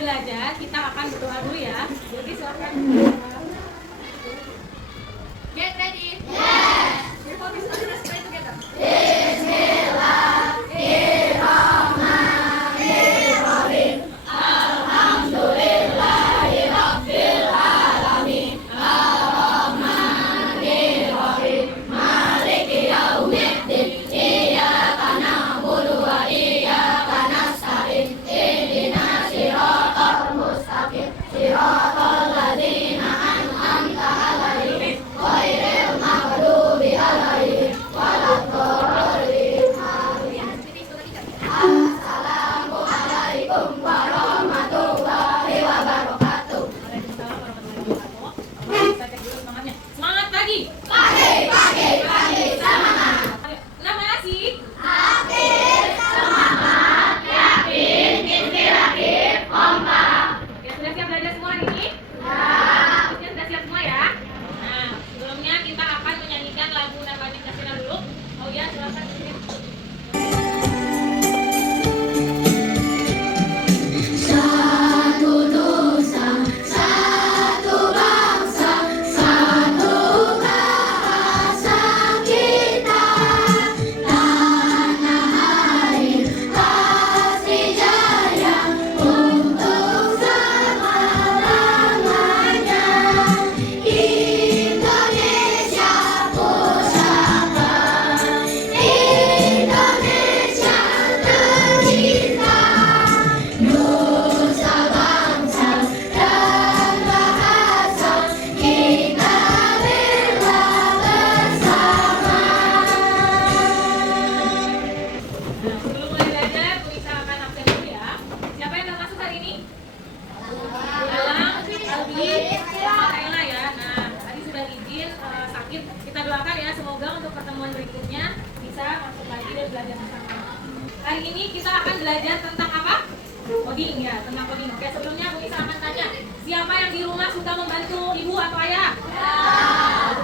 belajar, kita akan berdoa dulu ya. Jadi silakan. Get ready? Yes. Before we start, let's pray together. Bismillahirrahmanirrahim. Alhamdulillahirabbil alamin. Arrahmanirrahim. Maliki yaumiddin. Iyyaka na'budu wa iyyaka nasta'in. Ihdinas siratal mustaqim. Siratal ladzina an'amta 'alaihim ghairil maghdubi 'alaihim waladdallin. Assalamualaikum warahmatullahi wabarakatuh. Semangat pagi. Pagi, semangat. Nama nasi. Aktif, semangat, yakin, inspiratif, kompak. Oke, sudah siap belajar semua hari ini? Ya. Sudah siap semua ya? Nah, sebelumnya kita akan menyanyikan lagu Nama Pancasila dulu. Oh ya, silakan. Satu nusa, satu bangsa, satu bahasa kita. Tanah air pasti jaya untuk selama-lamanya. Indonesia pusaka, Indonesia tercinta. Nusa bangsa dan bahasa kita bela bersama. Sebelum mulai belajar, kita akan absen dulu ya. Siapa yang udah masuk hari ini? Alang, Albi, sama Kaila ya. Nah, tadi sudah izin sakit. Kita doakan ya, semoga untuk pertemuan berikutnya bisa masuk lagi dan belajar bersama. Hari ini kita akan belajar tentang apa? Coding ya, tentang coding. Oke, sebelumnya Bu Isa akan tanya, siapa yang di rumah suka membantu ibu atau ayah?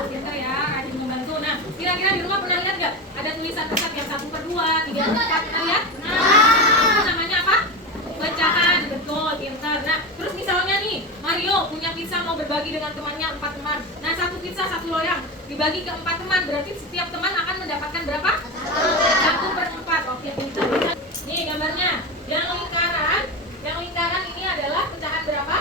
Pintar ya, rajin membantu. Nah, kira-kira di rumah pernah lihat nggak? Ada tulisan resep yang 1/2, 3/4, kita lihat? Itu namanya apa? Pecahan, betul, pintar. Nah, terus misalnya nih, Mario punya pizza mau berbagi dengan temannya 4 teman. Nah, 1 pizza 1 loyang dibagi ke 4 teman, berarti setiap teman akan mendapatkan berapa? 1/4. Oke, pintar. Nih gambarnya, yang lingkaran ini adalah pecahan berapa?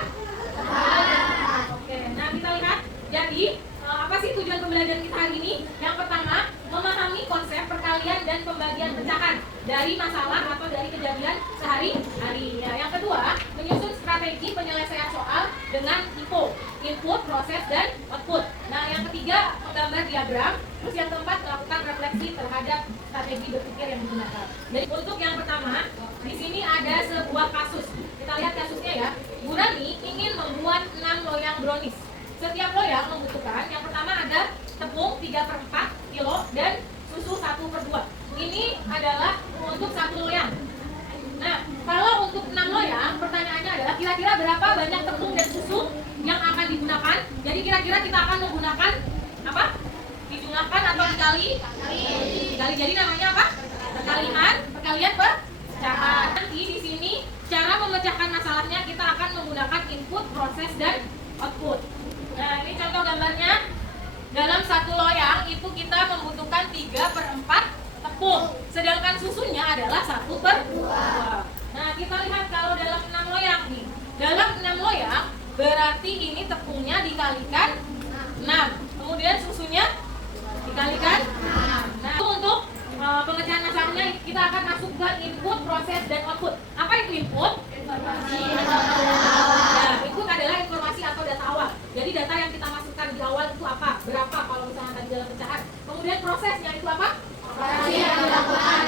Oke, nah kita lihat. Jadi apa sih tujuan pembelajaran kita hari ini? Yang pertama, memahami konsep perkalian dan pembagian pecahan dari masalah atau dari kejadian sehari-hari. Ya, yang kedua, menyusun strategi penyelesaian soal dengan input, proses, dan output. Nah, yang ketiga, menggambar diagram. Terus yang keempat, melakukan refleksi terhadap strategi berpikir yang digunakan. Jadi untuk yang pertama, di sini ada sebuah kasus. Kita lihat kasusnya ya. Bu Rani ingin membuat 6 loyang brownies. Setiap loyang membutuhkan, yang pertama ada tepung 3/4 kilo dan susu 1/2. Ini adalah untuk 1 loyang. Nah, kalau untuk 6 loyang, pertanyaannya adalah kira-kira berapa banyak tepung dan susu yang akan digunakan? Jadi kira-kira kita akan menggunakan apa? Dijumlahkan atau dikali? Jadi namanya apa? Perkalian pecahan. Nanti di sini cara memecahkan masalahnya kita akan menggunakan input, proses, dan output. Nah, ini contoh gambarnya. Dalam 1 loyang itu kita membutuhkan 3/4 tepung. Sedangkan susunya adalah 1/2. Nah, kita lihat kalau dalam 6 loyang nih. Dalam 6 loyang berarti ini tepungnya dikalikan 6. Kemudian susunya dikalikan 6. Nah, itu untuk pemecahan masalahnya kita akan masuk ke input, proses, dan output. Apa itu input? Informasi atau data awal. Ya, input adalah informasi atau data awal. Jadi data yang kita masukkan di awal itu apa? Berapa kalau misalnya tadi dalam pecahan. Kemudian prosesnya itu apa? Operasi yang dilakukan.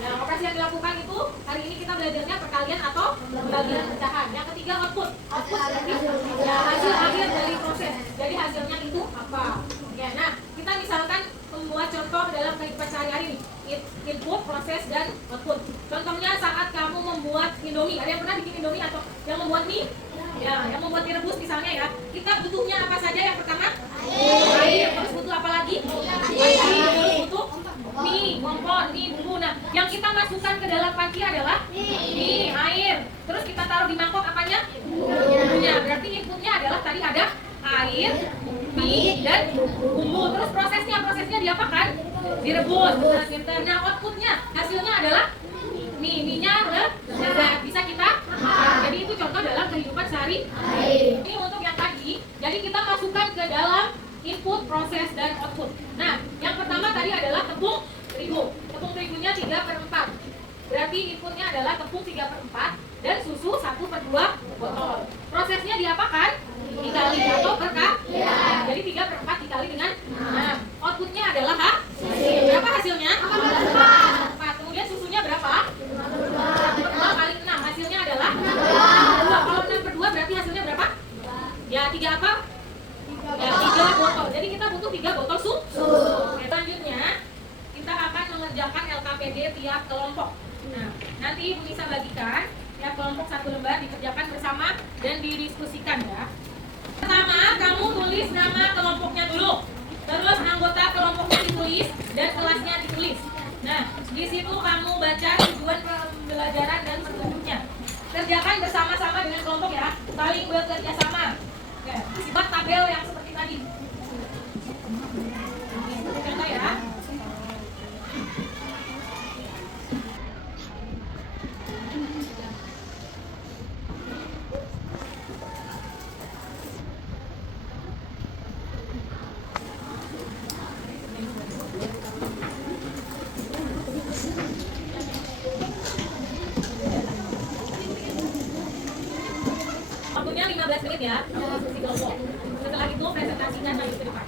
Nah, operasi yang dilakukan itu hari ini kita belajarnya perkalian atau pembagian pecahan. Yang ketiga output. Output berarti ya, hasil akhir dari proses. Jadi hasilnya itu apa? Oke, nah kita misalkan membuat contoh dalam kehidupan sehari-hari nih. Input, proses, dan output. Contohnya saat kamu membuat Indomie. Ada yang pernah bikin Indomie atau yang membuat mie? Ya, yang membuat mie rebus misalnya ya. Kita butuhnya apa saja yang pertama? Air. Terus butuh apa lagi? Terus butuh mie, kompor, mie, bumbu. Nah, yang kita masukkan ke dalam panci adalah mie, air. Terus Direbus. Nah, pinter. Nah, outputnya, hasilnya adalah mie-nya lezat. Bisa kita makan. Jadi itu contoh dalam kehidupan sehari-hari. Ini untuk yang tadi. Jadi kita masukkan ke dalam input, proses, dan output. Nah, yang pertama tadi adalah tepung terigu. Tepung terigunya 3/4. Berarti inputnya adalah tepung 3/4 dan susu 1/2 botol. Prosesnya diapakan? Dikali atau berkali. Jadi 3/4 dikali dengan 6. Outputnya adalah berapa hasilnya? 4. Kemudian susunya berapa? 1/2 kali 6. Hasilnya adalah 2. Kalau 6/2 berarti hasilnya berapa? Ya 3 apa? Ya 3 botol. Jadi kita butuh 3 botol susu. Oke, selanjutnya kita akan mengerjakan LKPD tiap kelompok. Nah, nanti Ibu Nisa bagikan tiap kelompok 1 lembar, dikerjakan bersama dan didiskusikan ya. Pertama, kamu tulis nama kelompoknya dulu. Terus anggota kelompoknya ditulis dan kelasnya ditulis. Nah, di situ kamu baca tujuan pembelajaran dan petunjuknya. Kerjakan bersama-sama dengan kelompok ya, saling bekerja sama. Oke, simak tabel yang seperti tadi. Contoh ya. Waktunya 15 menit ya, diskusi kelompok. Setelah itu presentasikan maju ke depan.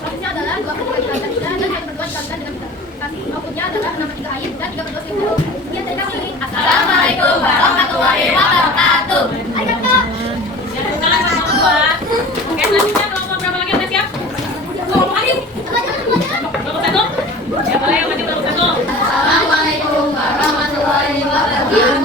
Prosesnya adalah 2 per 3 dikalikan 3 dan 2 per 2 dikalikan dengan 3. Outputnya adalah 6 per 3 air dan 3 per 2 seribu. Sekian, terima kasih. Assalamualaikum warahmatullahi wabarakatuh. Arigato. Oke, selanjutnya kelompok berapa lagi udah siap? Kelompok lagi. Kelompok 1. Ya boleh yang maju kelompok 1. Assalamualaikum warahmatullahi wabarakatuh.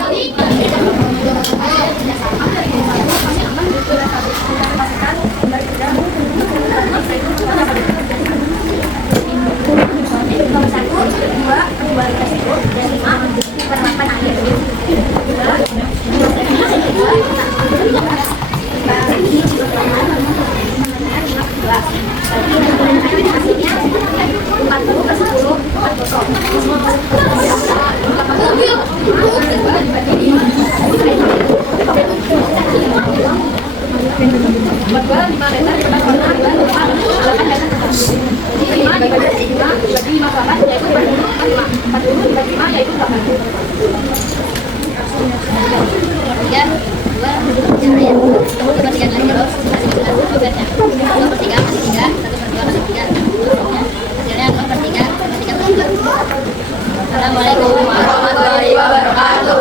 Assalamualaikum warahmatullahi wabarakatuh.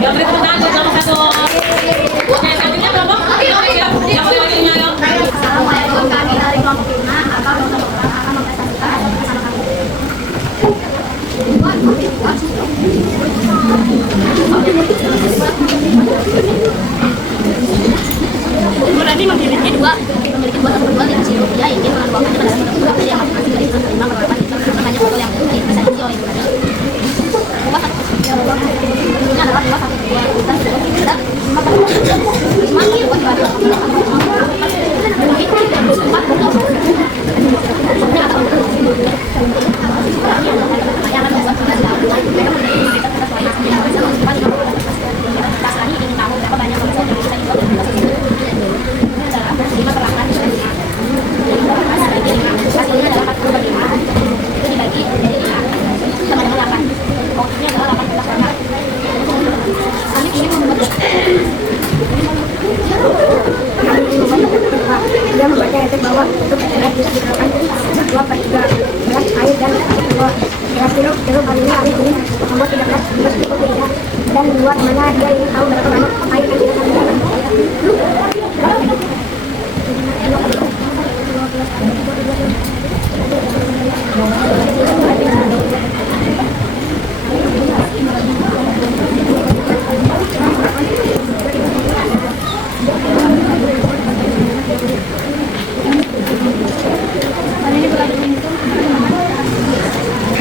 Ya, beri tepuk tangan buat kelompok 1. Oke, selanjutnya kelompok ya boleh lagi ya. Assalamualaikum, kami dari kelompok 5 akan mempresentasikan bersama kami. Berarti memiliki dua satu dua tidak sirup. Dia ingin mengeluarkan pada satu dua yang masing-masing dari satu lima berapa itu banyak foto yang dipresentasi oleh ibu tadi. Dua satu ini adalah dua satu dua dan kita semakin dia membaca resep bahwa untuk beras bisa digunakan 2 per 3 gelas air dan 2 gelas sirup. Hal ini membuat 3 gelas cukup tidak dan membuat mana dia ingin tahu berapa banyak air yang kita tambahkan.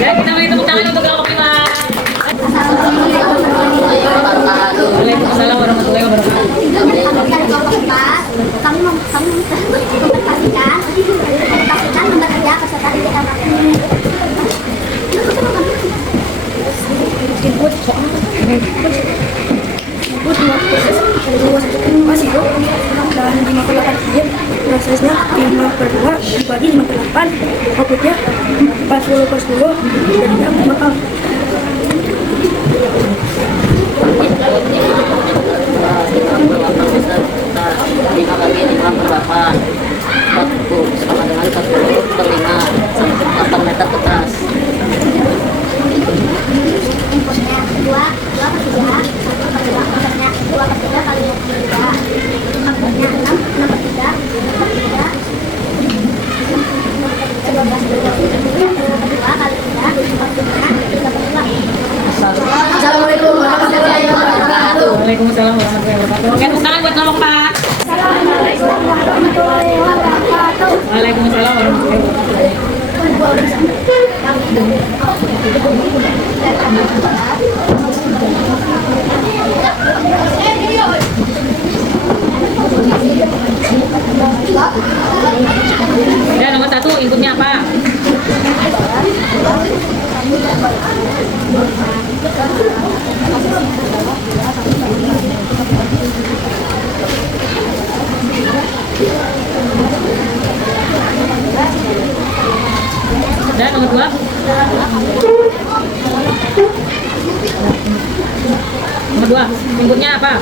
Ya, kita beri tepuk tangan untuk kelompok 5. Waalaikumsalam warahmatullahi wabarakatuh. Kami mempresentasikan membekerja peserta IDL. Dan 58 jam prosesnya 5 per 2 dibagi 5 per 8 outputnya 40 per 10 jadinya bakal lima bagi 5 per 8 40 sama dengan 40 per 5 8 meter ke atas. inputnya 2 per 3 1 per 2 outputnya 2 per 3 kali 2 per 3 outputnya 6 per 3 6 per 3 12 per 2 per 2 kali 3 outputnya 3 per 2. Assalamualaikum warahmatullahi wabarakatuh. Waalaikumsalam warahmatullahi wabarakatuh. Oke, tepuk tangan buat kelompok 4. Assalamualaikum warahmatullahi wabarakatuh. Waalaikumsalam warahmatullahi wabarakatuh. Ya, nomor 1 inputnya apa? Dan nomor 2? Nomor 2, inputnya apa?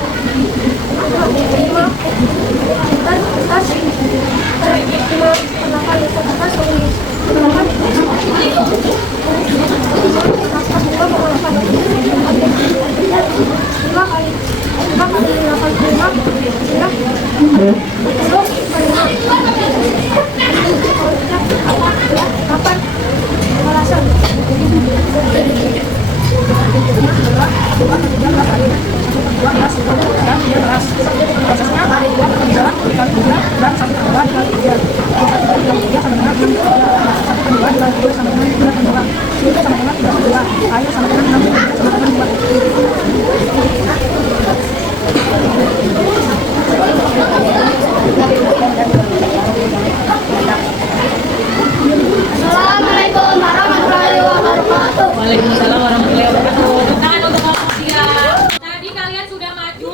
Assalamualaikum warahmatullahi wabarakatuh. Waalaikumsalam warahmatullahi wabarakatuh. Tepuk tangan untuk kelompok 3. Tadi kalian sudah maju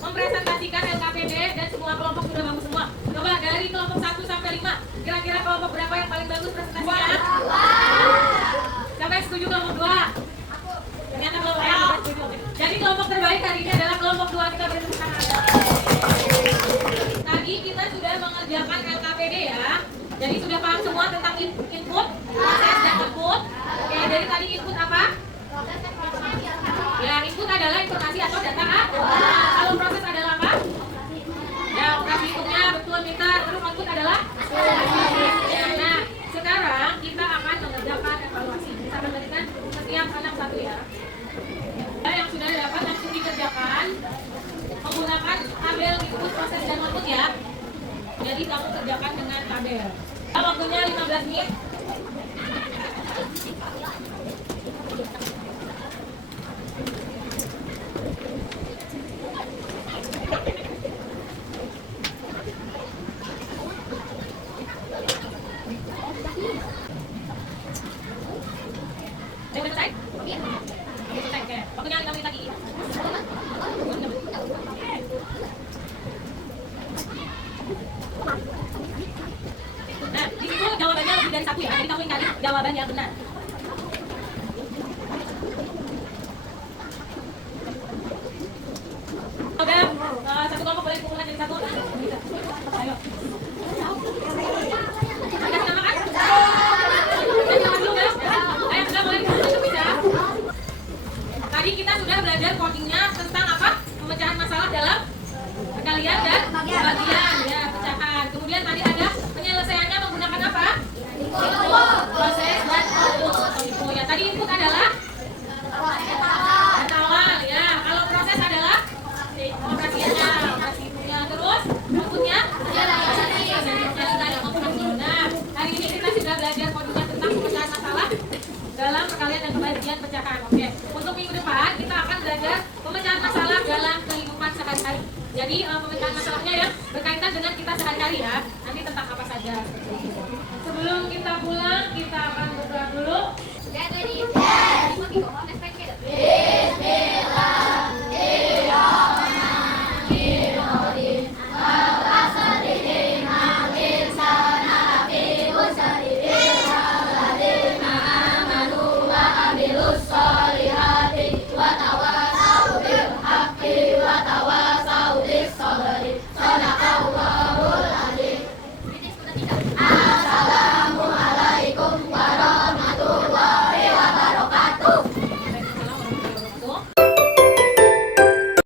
mempresentasikan LKPD dan semua kelompok sudah bagus semua. Coba dari kelompok 1 sampai 5, kira-kira kelompok berapa yang paling bagus presentasinya? Siapa yang setuju kelompok 2? Ternyata kelompok yang setuju. Jadi kelompok terbaik hari ini adalah kelompok 2. Kita beri tepuk tangan. Tadi kita sudah mengerjakan LKPD ya. Jadi sudah paham semua tentang input, proses, dan output. Oke, dari tadi input apa? Ya, input adalah informasi atau data kan? Kalau proses adalah apa? Ya, operasi hitungnya betul meter. Terus output adalah? Ya, nah, sekarang kita akan mengerjakan evaluasi. Bisa memberikan setiap anak satu ya. Yang sudah dapat langsung dikerjakan menggunakan tabel input, proses, dan output ya. Jadi kamu kerjakan dengan tabel. Waktunya 15 menit. Udah selesai? Oke. Selesai, oke. Waktunya 5 menit lagi. Nah, di situ jawabannya lebih dari satu ya. Jadi kamu cari jawaban yang benar. Udah, satu kelompok boleh kumpulan jadi satu. Ayo. Ada sama kan? Dan jangan dulu guys. Ayo sudah boleh dikumpulkan bisa. Tadi kita sudah belajar codingnya tentang apa? Pemecahan masalah dalam perkalian dan bagian ya, pecahan. Kemudian tadi ada penyelesaiannya menggunakan apa? Proses dan output. Ya, tadi input adalah data awal ya. Kalau proses adalah operasinya, operasi hitungnya. Terus outputnya nah, hari ini kita sudah belajar kodenya tentang pemecahan masalah dalam perkalian dan pembagian pecahan. Oke, untuk minggu depan kita akan belajar pemecahan masalah dalam kehidupan sehari-hari. Jadi pemecahan masalahnya ya berkaitan dengan kita sehari-hari ya.